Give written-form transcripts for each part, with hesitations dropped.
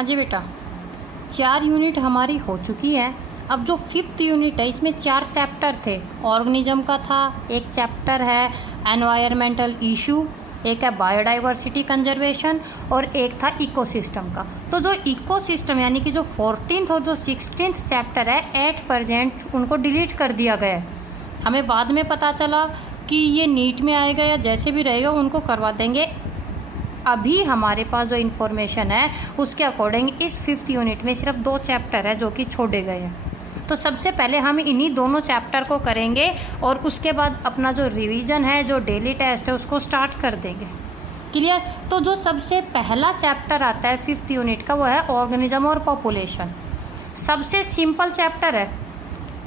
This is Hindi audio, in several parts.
हाँ जी बेटा, 4 यूनिट हमारी हो चुकी है। अब जो 5th यूनिट है इसमें 4 चैप्टर थे। ऑर्गेनिज्म का था, एक चैप्टर है एनवायरमेंटल इशू, एक है बायोडाइवर्सिटी कंजर्वेशन और एक था इकोसिस्टम का। तो जो इकोसिस्टम यानी कि जो 14th और जो 16th चैप्टर है एट प्रेजेंट उनको डिलीट कर दिया गया है। हमें बाद में पता चला कि ये नीट में आएगा या जैसे भी रहेगा उनको करवा देंगे। अभी हमारे पास जो इन्फॉर्मेशन है उसके अकॉर्डिंग इस 5th यूनिट में सिर्फ 2 चैप्टर है जो कि छोड़े गए हैं। तो सबसे पहले हम इन्हीं दोनों चैप्टर को करेंगे और उसके बाद अपना जो रिवीजन है, जो डेली टेस्ट है, उसको स्टार्ट कर देंगे। क्लियर? तो जो सबसे पहला चैप्टर आता है 5th यूनिट का वो है ऑर्गेनिज्म और पॉपुलेशन। सबसे सिंपल चैप्टर है।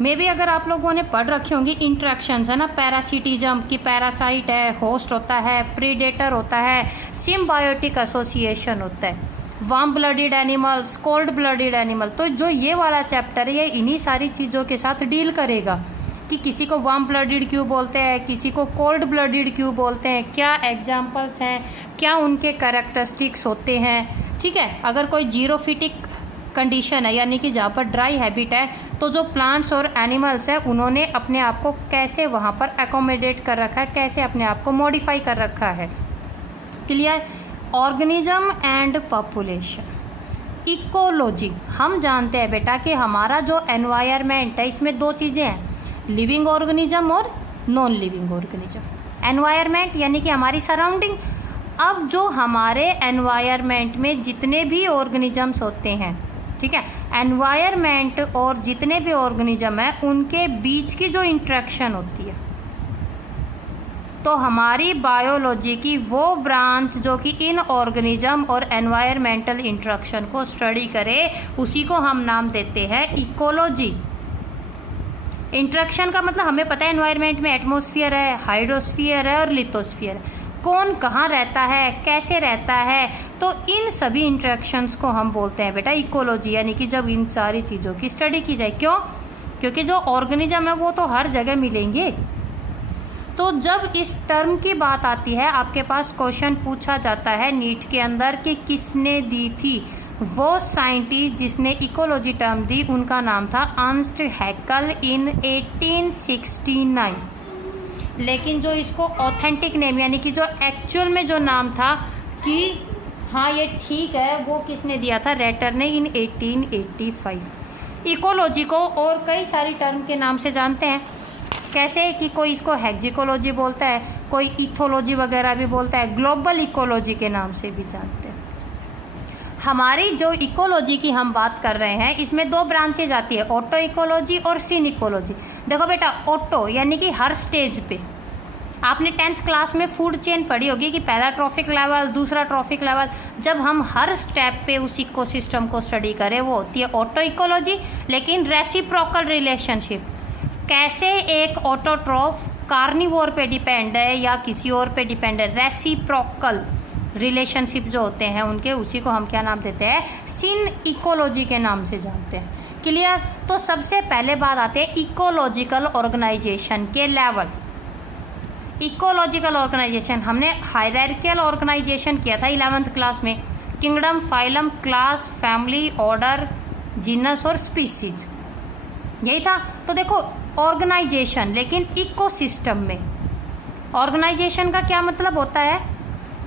मे भी अगर आप लोगों ने पढ़ रखी होंगी इंट्रैक्शंस है ना, पैरासिटिज्म की पैरासाइट है, होस्ट होता है, प्रीडेटर होता है, सिम्बायोटिक एसोसिएशन होता है, warm blooded animals, cold blooded animal. तो जो ये वाला चैप्टर है ये इन्हीं सारी चीज़ों के साथ डील करेगा कि किसी को वार्म ब्लडेड क्यों बोलते हैं, किसी को कोल्ड ब्लडेड क्यों बोलते हैं, क्या एग्जाम्पल्स हैं, क्या उनके कैरेक्टरिस्टिक्स होते हैं। ठीक है, अगर कोई जीरोफिटिक कंडीशन है यानी कि जहाँ पर ड्राई हैबिट है तो जो प्लांट्स और एनिमल्स हैं उन्होंने अपने आप को कैसे वहाँ पर एकोमोडेट कर रखा है, कैसे अपने आप को मॉडिफाई कर रखा है। Clear? Organism and population. Ecology, हम जानते हैं बेटा कि हमारा जो एनवायरनमेंट है इसमें 2 चीज़ें हैं, लिविंग ऑर्गेनिज्म और नॉन लिविंग ऑर्गेनिज्म। एनवायरनमेंट यानी कि हमारी सराउंडिंग। अब जो हमारे एनवायरनमेंट में जितने भी ऑर्गेनिजम्स होते हैं, ठीक है, एनवायरनमेंट और जितने भी ऑर्गेनिज्म है उनके बीच की जो इंटरेक्शन होती है, तो हमारी बायोलॉजी की वो ब्रांच जो कि इन ऑर्गेनिज्म और एनवायरमेंटल इंटरेक्शन को स्टडी करे उसी को हम नाम देते हैं इकोलॉजी। इंटरेक्शन का मतलब हमें पता है एनवायरनमेंट में एटमॉस्फेयर है, हाइड्रोस्फीयर है और लिथोस्फीयर है। कौन कहाँ रहता है, कैसे रहता है, तो इन सभी इंटरेक्शंस को हम बोलते हैं बेटा इकोलॉजी। यानी कि जब इन सारी चीज़ों की स्टडी की जाए। क्यों? क्योंकि जो ऑर्गेनिज्म है वो तो हर जगह मिलेंगे। तो जब इस टर्म की बात आती है आपके पास क्वेश्चन पूछा जाता है नीट के अंदर कि किसने दी थी, वो साइंटिस्ट जिसने इकोलॉजी टर्म दी उनका नाम था अर्नस्ट हैकेल इन 1869। लेकिन जो इसको ऑथेंटिक नेम यानी कि जो एक्चुअल में जो नाम था कि हाँ ये ठीक है, वो किसने दिया था? रेटर ने इन 1885। इकोलॉजी को और कई सारी टर्म के नाम से जानते हैं। कैसे कि कोई इसको हेक्सिकोलॉजी बोलता है, कोई इथोलॉजी वगैरह भी बोलता है, ग्लोबल इकोलॉजी के नाम से भी जानते हैं। हमारी जो इकोलॉजी की हम बात कर रहे हैं इसमें 2 ब्रांचेज आती है, ऑटो इकोलॉजी और सिन इकोलॉजी। देखो बेटा, ऑटो यानी कि हर स्टेज पे, आपने 10th क्लास में फूड चेन पढ़ी होगी कि पहला ट्रॉफिक लेवल, दूसरा ट्रॉफिक लेवल। जब हम हर स्टेप पे उस इकोसिस्टम को स्टडी करें वो होती है ऑटो इकोलॉजी। लेकिन रेसिप्रोकल रिलेशनशिप, कैसे एक ऑटोट्रॉफ कार्निवोर पे डिपेंड है या किसी और पे डिपेंड है, रेसिप्रोकल रिलेशनशिप जो होते हैं उनके, उसी को हम क्या नाम देते हैं? सिन इकोलॉजी के नाम से जानते हैं। क्लियर? तो सबसे पहले बात आते हैं इकोलॉजिकल ऑर्गेनाइजेशन के लेवल। इकोलॉजिकल ऑर्गेनाइजेशन हमने हायरार्किकल ऑर्गेनाइजेशन किया था 11th क्लास में, kingdom, phylum, class, family, order, genus और स्पीसीज, यही था। तो देखो ऑर्गेनाइजेशन, लेकिन इकोसिस्टम में ऑर्गेनाइजेशन का क्या मतलब होता है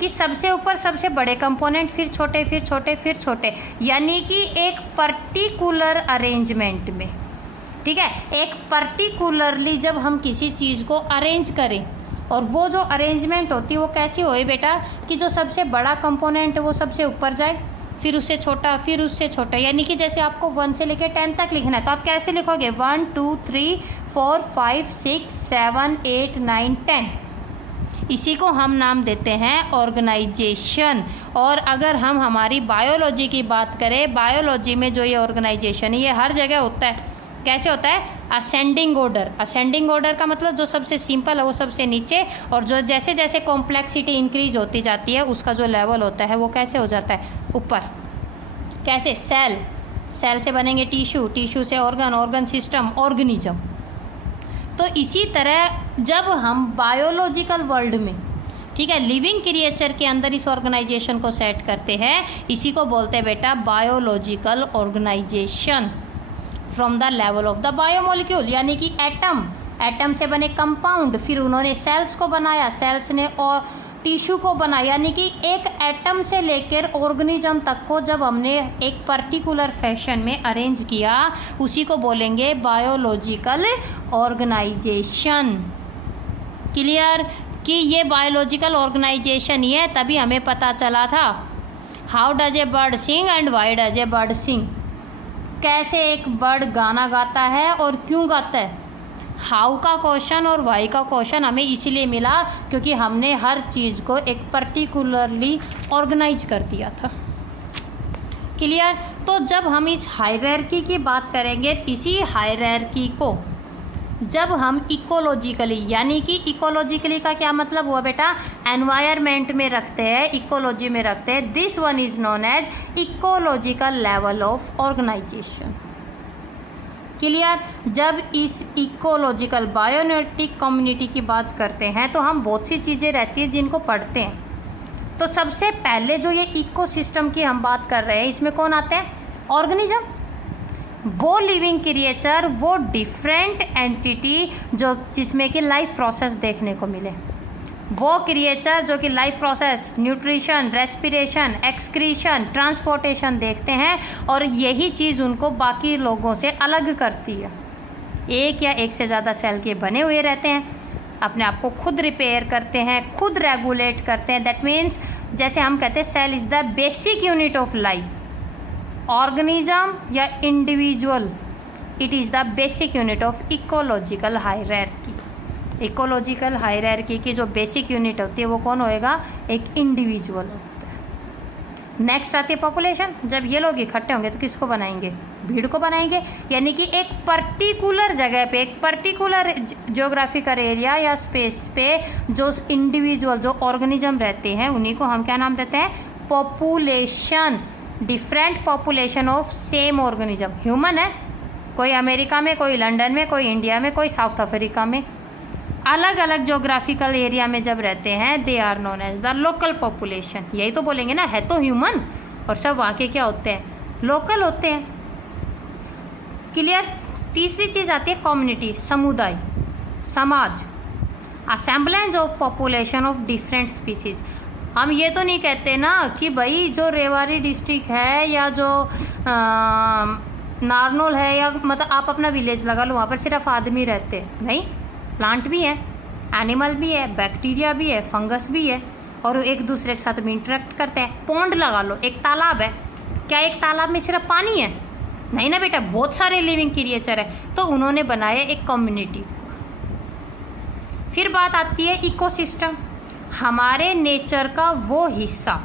कि सबसे ऊपर सबसे बड़े कंपोनेंट, फिर छोटे, फिर छोटे, फिर छोटे, यानी कि एक पर्टिकुलर अरेंजमेंट में। ठीक है, एक पर्टिकुलरली जब हम किसी चीज़ को अरेंज करें, और वो जो अरेंजमेंट होती है वो कैसी होए बेटा कि जो सबसे बड़ा कंपोनेंट है वो सबसे ऊपर जाए, फिर उससे छोटा, फिर उससे छोटा। यानी कि जैसे आपको 1 से लेकर 10 तक लिखना है तो आप कैसे लिखोगे? 1 2 3 4 5 6 7 8 9 10। इसी को हम नाम देते हैं ऑर्गेनाइजेशन। और अगर हम हमारी बायोलॉजी की बात करें, बायोलॉजी में जो ये ऑर्गेनाइजेशन है ये हर जगह होता है। कैसे होता है? Ascending order. असेंडिंग ऑर्डर का मतलब जो सबसे सिंपल है वो सबसे नीचे, और जो जैसे जैसे कॉम्प्लेक्सिटी इंक्रीज होती जाती है उसका जो लेवल होता है वो कैसे हो जाता है? ऊपर। कैसे? सेल, सेल से बनेंगे टिश्यू, टिश्यू से ऑर्गन, ऑर्गन सिस्टम, ऑर्गेनिज्म। तो इसी तरह जब हम बायोलॉजिकल वर्ल्ड में ठीक है, लिविंग क्रिएचर के अंदर इस ऑर्गेनाइजेशन को सेट करते हैं। इसी को बोलते हैं बेटा biological organisation from the level of the biomolecule, यानी कि एटम से बने कंपाउंड, फिर उन्होंने सेल्स को बनाया, सेल्स ने और टिश्यू को बनाया, यानी कि एक एटम से लेकर ऑर्गेनिज्म तक को जब हमने एक पर्टिकुलर फैशन में अरेंज किया, उसी को बोलेंगे बायोलॉजिकल ऑर्गेनाइजेशन। क्लियर कि ये बायोलॉजिकल ऑर्गेनाइजेशन ही है, तभी हमें पता चला था how does a bird sing and why does a bird sing, कैसे एक बर्ड गाना गाता है और क्यों गाता है। हाउ का क्वेश्चन और वाई का क्वेश्चन हमें इसीलिए मिला क्योंकि हमने हर चीज़ को एक पर्टिकुलरली ऑर्गेनाइज कर दिया था। क्लियर। तो जब हम इस हायरार्की की बात करेंगे, इसी हायरार्की को जब हम इकोलॉजिकली, यानी कि इकोलॉजिकली का क्या मतलब हुआ बेटा, एनवायरमेंट में रखते हैं, इकोलॉजी में रखते हैं, this one is known as ecological level of organisation. Clear. जब इस इकोलॉजिकल बायोनेटिक कम्युनिटी की बात करते हैं तो हम बहुत सी चीज़ें रहती हैं जिनको पढ़ते हैं। तो सबसे पहले जो ये इकोसिस्टम की हम बात कर रहे हैं, इसमें कौन आते हैं, ऑर्गेनिज्म, वो लिविंग क्रिएचर, वो डिफरेंट एंटिटी जो जिसमें कि लाइफ प्रोसेस देखने को मिले, वो क्रिएचर जो कि life process, nutrition, respiration, excretion, transportation देखते हैं, और यही चीज़ उनको बाकी लोगों से अलग करती है। एक या एक से ज़्यादा सेल के बने हुए रहते हैं, अपने आप को खुद रिपेयर करते हैं, खुद रेगुलेट करते हैं। दैट मीन्स जैसे हम कहते हैं cell is the basic unit of life, organism या individual, it is the basic unit of ecological hierarchy. Ecological hierarchy की जो बेसिक यूनिट होती है वो कौन होएगा, एक इंडिविजुअल होता है। नेक्स्ट आती है पॉपुलेशन। जब ये लोग इकट्ठे होंगे तो किसको बनाएंगे, भीड़ को बनाएंगे, यानी कि एक पर्टिकुलर जगह पे, एक पर्टिकुलर ज्योग्राफिकल एरिया या स्पेस पे जो इंडिविजुअल, जो ऑर्गेनिज्म रहते हैं, उन्हीं को हम क्या नाम देते हैं, population. Different population of same organism. Human है, कोई अमेरिका में, कोई लंदन में, कोई इंडिया में, कोई साउथ अफ्रीका में, अलग अलग ज्योग्राफिकल एरिया में जब रहते हैं, they are known as the local population. यही तो बोलेंगे ना, है तो ह्यूमन और सब वहाँ के क्या होते हैं, लोकल होते हैं। क्लियर। तीसरी चीज़ आती है कम्युनिटी, समुदाय, समाज, assemblance of population of different species. हम ये तो नहीं कहते ना कि भाई जो रेवाड़ी डिस्ट्रिक्ट है या जो नारनौल है, या मतलब आप अपना विलेज लगा लो, वहाँ पर सिर्फ आदमी रहते हैं, नहीं, प्लांट भी है, एनिमल भी है, बैक्टीरिया भी है, फंगस भी है, और एक दूसरे के साथ में इंटरेक्ट करते हैं। पॉन्ड लगा लो, एक तालाब है, क्या एक तालाब में सिर्फ पानी है, नहीं ना बेटा, बहुत सारे लिविंग क्रिएचर है, तो उन्होंने बनाया एक कम्युनिटी। फिर बात आती है इकोसिस्टम, हमारे नेचर का वो हिस्सा,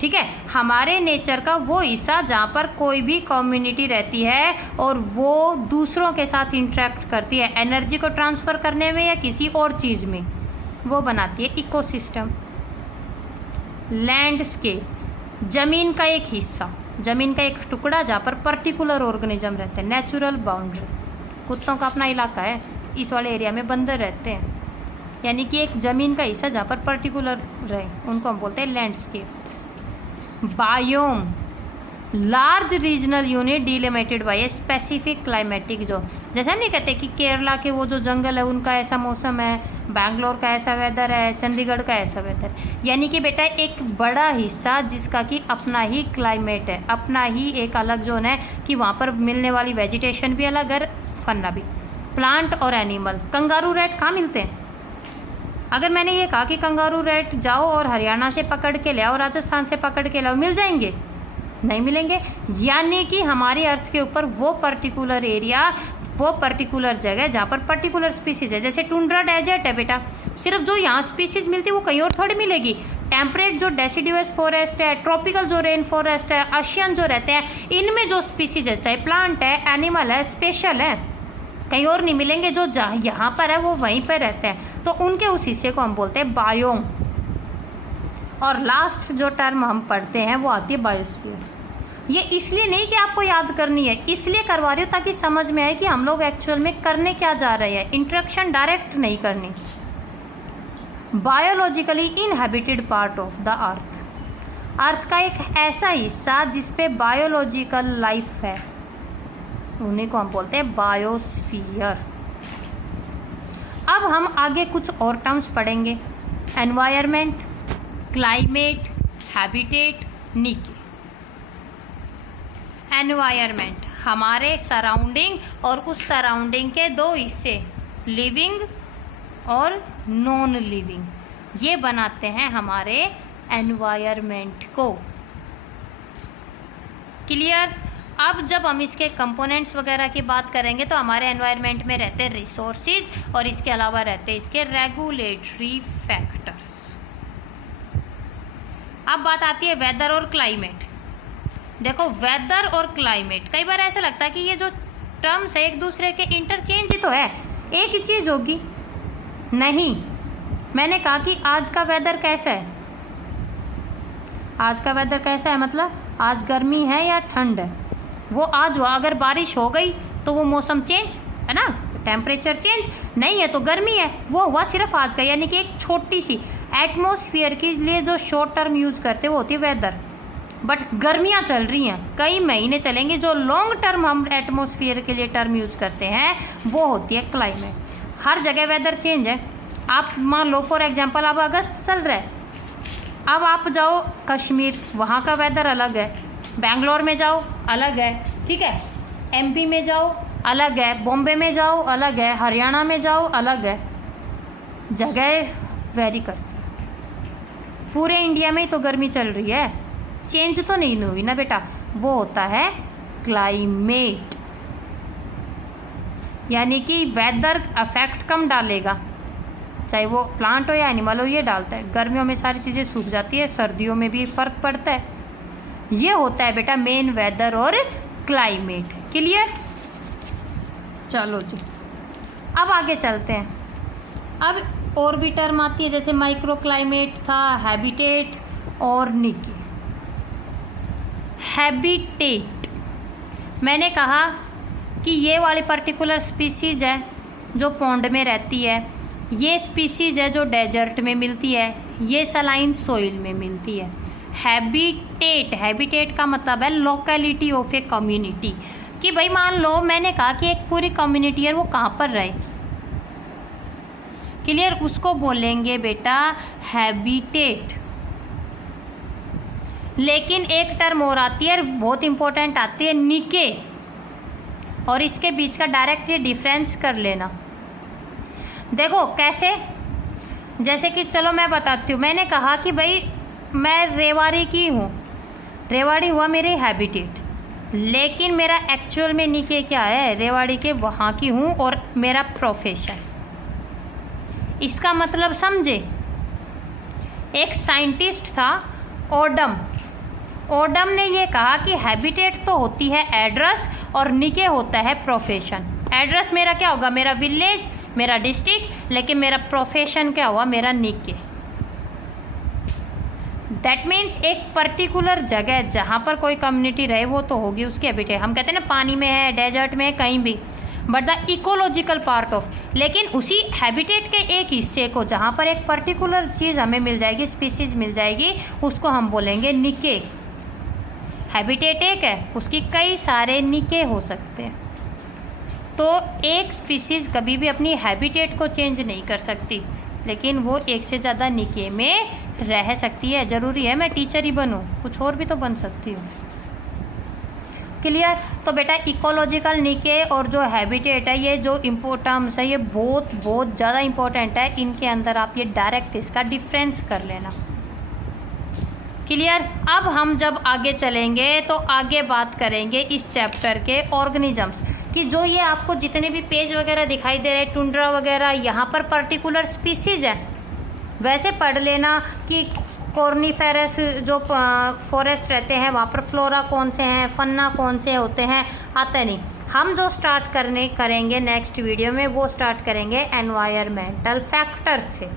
ठीक है, हमारे नेचर का वो हिस्सा जहाँ पर कोई भी कम्युनिटी रहती है और वो दूसरों के साथ इंटरेक्ट करती है, एनर्जी को ट्रांसफ़र करने में या किसी और चीज़ में, वो बनाती है इकोसिस्टम। लैंडस्केप, ज़मीन का एक हिस्सा, ज़मीन का एक टुकड़ा जहाँ पर पर्टिकुलर ऑर्गेनिज्म रहते हैं। नेचुरल बाउंड्री, कुत्तों का अपना इलाका है, इस वाले एरिया में बंदर रहते हैं, यानी कि एक ज़मीन का हिस्सा जहाँ पर पर्टिकुलर रहे, उनको हम बोलते हैं landscape. Biome, large regional unit delimited by a specific climatic zone. जैसे हम नहीं कहते कि केरला के वो जो जंगल है उनका ऐसा मौसम है, बैंगलोर का ऐसा वेदर है, चंडीगढ़ का ऐसा वेदर, यानी कि बेटा एक बड़ा हिस्सा जिसका कि अपना ही क्लाइमेट है, अपना ही एक अलग जोन है, कि वहाँ पर मिलने वाली वेजिटेशन भी अलग है, फन्ना भी। प्लांट और एनिमल, कंगारू रैट कहाँ मिलते हैं? अगर मैंने ये कहा कि कंगारू रैट जाओ और हरियाणा से पकड़ के ले आओ, राजस्थान से पकड़ के लाओ, मिल जाएंगे? नहीं मिलेंगे। यानी कि हमारी अर्थ के ऊपर वो पर्टिकुलर एरिया, वो पर्टिकुलर जगह जहाँ पर पर्टिकुलर स्पीसीज है, जैसे टुंड्रा डेजर्ट है बेटा, सिर्फ जो यहाँ स्पीसीज मिलती है वो कहीं और थोड़ी मिलेगी। टेम्परेट जो डेसिडुअस फॉरेस्ट है, ट्रॉपिकल जो रेन फॉरेस्ट है, आशियन जो रहते हैं, इनमें जो स्पीसीज है, चाहे प्लांट है, एनिमल है, स्पेशल है, कहीं और नहीं मिलेंगे। जो जहाँ यहाँ पर है वो वहीं पर रहते हैं, तो उनके उस हिस्से को हम बोलते हैं बायोम। और लास्ट जो टर्म हम पढ़ते हैं वो आती है बायोस्फीयर। ये इसलिए नहीं कि आपको याद करनी है, इसलिए करवा रही हूँ ताकि समझ में आए कि हम लोग एक्चुअल में करने क्या जा रहे हैं, इंट्रैक्शन डायरेक्ट नहीं करनी। Biologically inhabited part of the earth, earth का एक ऐसा हिस्सा जिस पे बायोलॉजिकल लाइफ है, उन्हीं को हम बोलते हैं बायोस्फीयर। अब हम आगे कुछ और टर्म्स पढ़ेंगे, एनवायरनमेंट, क्लाइमेट, हैबिटेट, निके। एनवायरनमेंट हमारे सराउंडिंग और उस सराउंडिंग के दो हिस्से, लिविंग और नॉन लिविंग, ये बनाते हैं हमारे एनवायरनमेंट को। क्लियर? अब जब हम इसके कंपोनेंट्स वगैरह की बात करेंगे तो हमारे एनवायरनमेंट में रहते हैं रिसोर्सेज और इसके अलावा रहते हैं इसके रेगुलेटरी फैक्टर्स। अब बात आती है वेदर और क्लाइमेट। देखो, वेदर और क्लाइमेट, कई बार ऐसा लगता है कि ये जो टर्म्स है एक दूसरे के इंटरचेंज ही तो है, एक ही चीज़ होगी। नहीं, मैंने कहा कि आज का वेदर कैसा है, आज का वेदर कैसा है मतलब आज गर्मी है या ठंड है, वो आज हुआ। अगर बारिश हो गई तो वो मौसम चेंज है ना, टेम्परेचर चेंज, नहीं है तो गर्मी है, वो हुआ सिर्फ आज का। यानी कि एक छोटी सी एटमॉस्फेयर के लिए जो शॉर्ट टर्म यूज करते हैं वो होती है वेदर। बट गर्मियाँ चल रही हैं, कई महीने चलेंगे, जो लॉन्ग टर्म हम एटमॉस्फेयर के लिए टर्म यूज करते हैं वो होती है क्लाइमेट। हर जगह वेदर चेंज है। आप मान लो फॉर एग्जांपल अब अगस्त चल रहा है, अब आप जाओ कश्मीर, वहाँ का वेदर अलग है, बेंगलोर में जाओ अलग है, ठीक है, एमपी में जाओ अलग है, बॉम्बे में जाओ अलग है, हरियाणा में जाओ अलग है, जगह वेरी करती है। पूरे इंडिया में ही तो गर्मी चल रही है, चेंज तो नहीं हुई ना बेटा, वो होता है क्लाइमेट। यानी कि वेदर अफेक्ट कम डालेगा, चाहे वो प्लांट हो या एनिमल हो, ये डालता है। गर्मियों में सारी चीज़ें सूख जाती है, सर्दियों में भी फर्क पड़ता है। ये होता है बेटा मेन वेदर और क्लाइमेट। क्लियर? चलो जी, अब आगे चलते हैं। अब और भी टर्म आती है, जैसे माइक्रो क्लाइमेट था, हैबिटेट और निके। हैबिटेट, मैंने कहा कि ये वाली पर्टिकुलर स्पीसीज है जो पॉन्ड में रहती है, ये स्पीसीज है जो डेजर्ट में मिलती है, ये सलाइन सोइल में मिलती है। हैबिटेट, हैबिटेट का मतलब है लोकेलिटी ऑफ ए कम्युनिटी, कि भाई मान लो मैंने कहा कि एक पूरी कम्युनिटी है, वो कहाँ पर रहे। क्लियर? उसको बोलेंगे बेटा हैबिटेट। लेकिन एक टर्म और आती है, बहुत इंपॉर्टेंट आती है, निके, और इसके बीच का डायरेक्ट ये डिफरेंस कर लेना। देखो कैसे, जैसे कि चलो मैं बताती हूँ, मैंने कहा कि भाई मैं रेवाड़ी की हूँ, रेवाड़ी हुआ मेरी हैबिटेट, लेकिन मेरा एक्चुअल में निके क्या है, रेवाड़ी के वहाँ की हूँ और मेरा प्रोफेशन। इसका मतलब समझे? एक साइंटिस्ट था ओडम, ओडम ने ये कहा कि हैबिटेट तो होती है एड्रेस और निके होता है प्रोफेशन। एड्रेस मेरा क्या होगा, मेरा विलेज, मेरा डिस्ट्रिक्ट, लेकिन मेरा प्रोफेशन क्या हुआ, मेरा निके। दैट मीन्स एक पर्टिकुलर जगह जहाँ पर कोई कम्युनिटी रहे वो तो होगी उसकी हैबिटेट। हम कहते हैं ना पानी में है, डेजर्ट में है, कहीं भी, but the ecological part of, लेकिन उसी हैबिटेट के एक हिस्से को जहाँ पर एक पर्टिकुलर चीज़ हमें मिल जाएगी, स्पीसीज मिल जाएगी, उसको हम बोलेंगे निके। हैबिटेट एक है, उसकी कई सारे निके हो सकते हैं। तो एक स्पीसीज कभी भी अपनी हैबिटेट को चेंज नहीं कर सकती, लेकिन वो एक से ज़्यादा निके में रह सकती है। ज़रूरी है मैं टीचर ही बनूं, कुछ और भी तो बन सकती हूँ। क्लियर? तो बेटा इकोलॉजिकल निके और जो हैबिटेट है, ये जो इम्पोर्टेंस है, ये बहुत बहुत ज़्यादा इम्पोर्टेंट है। इनके अंदर आप ये डायरेक्ट इसका डिफरेंस कर लेना। क्लियर? अब हम जब आगे चलेंगे तो आगे बात करेंगे इस चैप्टर के ऑर्गेनिजम्स कि जो ये आपको जितने भी पेज वगैरह दिखाई दे रहे हैं, टुंड्रा वगैरह, यहाँ पर पर्टिकुलर स्पीसीज है। वैसे पढ़ लेना कि कॉर्निफेरस जो फॉरेस्ट रहते हैं वहाँ पर फ्लोरा कौन से हैं, फन्ना कौन से होते हैं, आता नहीं। हम जो स्टार्ट करेंगे नेक्स्ट वीडियो में, वो स्टार्ट करेंगे एनवायरमेंटल फैक्टर्स से।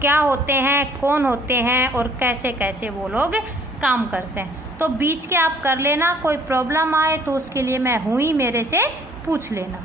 क्या होते हैं, कौन होते हैं और कैसे कैसे वो लोग काम करते हैं। तो बीच के आप कर लेना, कोई प्रॉब्लम आए तो उसके लिए मैं हूँ ही, मेरे से पूछ लेना।